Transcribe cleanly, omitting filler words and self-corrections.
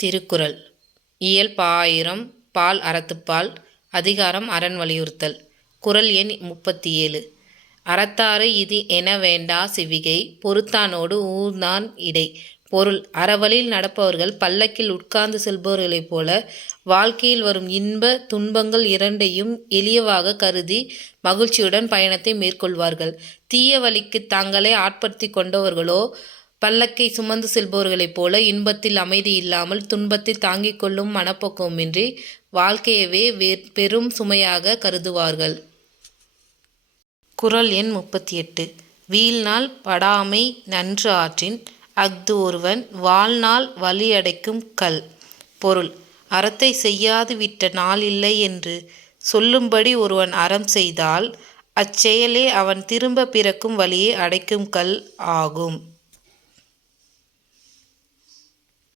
திருக்குறள். இயல் பாயிரம். பால் அறத்துப்பால். அதிகாரம் அறம் வலியுறுத்தல். குறள் எண் 37. அறத்தாறு இது என வேண்டா சிவிகை பொறுத்தானோடு ஊர்ந்தான் இடை. பொருள்: அறவழியில் நடப்பவர்கள் பல்லக்கில் உட்கார்ந்து செல்பவர்களைப் போல வாழ்க்கையில் வரும் இன்ப துன்பங்கள் இரண்டையும் எளியவாக கருதி மகிழ்ச்சியுடன் பயணத்தை மேற்கொள்வார்கள். தீய வழிக்கு தங்களை ஆட்படுத்தி கொண்டவர்களோ பல்லக்கை சுமந்து செல்பவர்களைப் போல இன்பத்தில் அமைதி இல்லாமல் துன்பத்தில் தாங்கிக் கொள்ளும் மனப்பக்குவமின்றி வாழ்க்கையவே பெரும் சுமையாக கருதுவார்கள். குறள் எண் 38. வீழ்நாள் படாமை நன்று ஆற்றின் அஃது ஒருவன் வாழ்நாள் வலியடைக்கும் கல். பொருள்: அறத்தை செய்யாது விட்ட நாள் இல்லை என்று சொல்லும்படி ஒருவன் அறம் செய்தால் அச்செயலே அவன் திரும்ப பிறக்கும் வலியை அடைக்கும் கல் ஆகும்.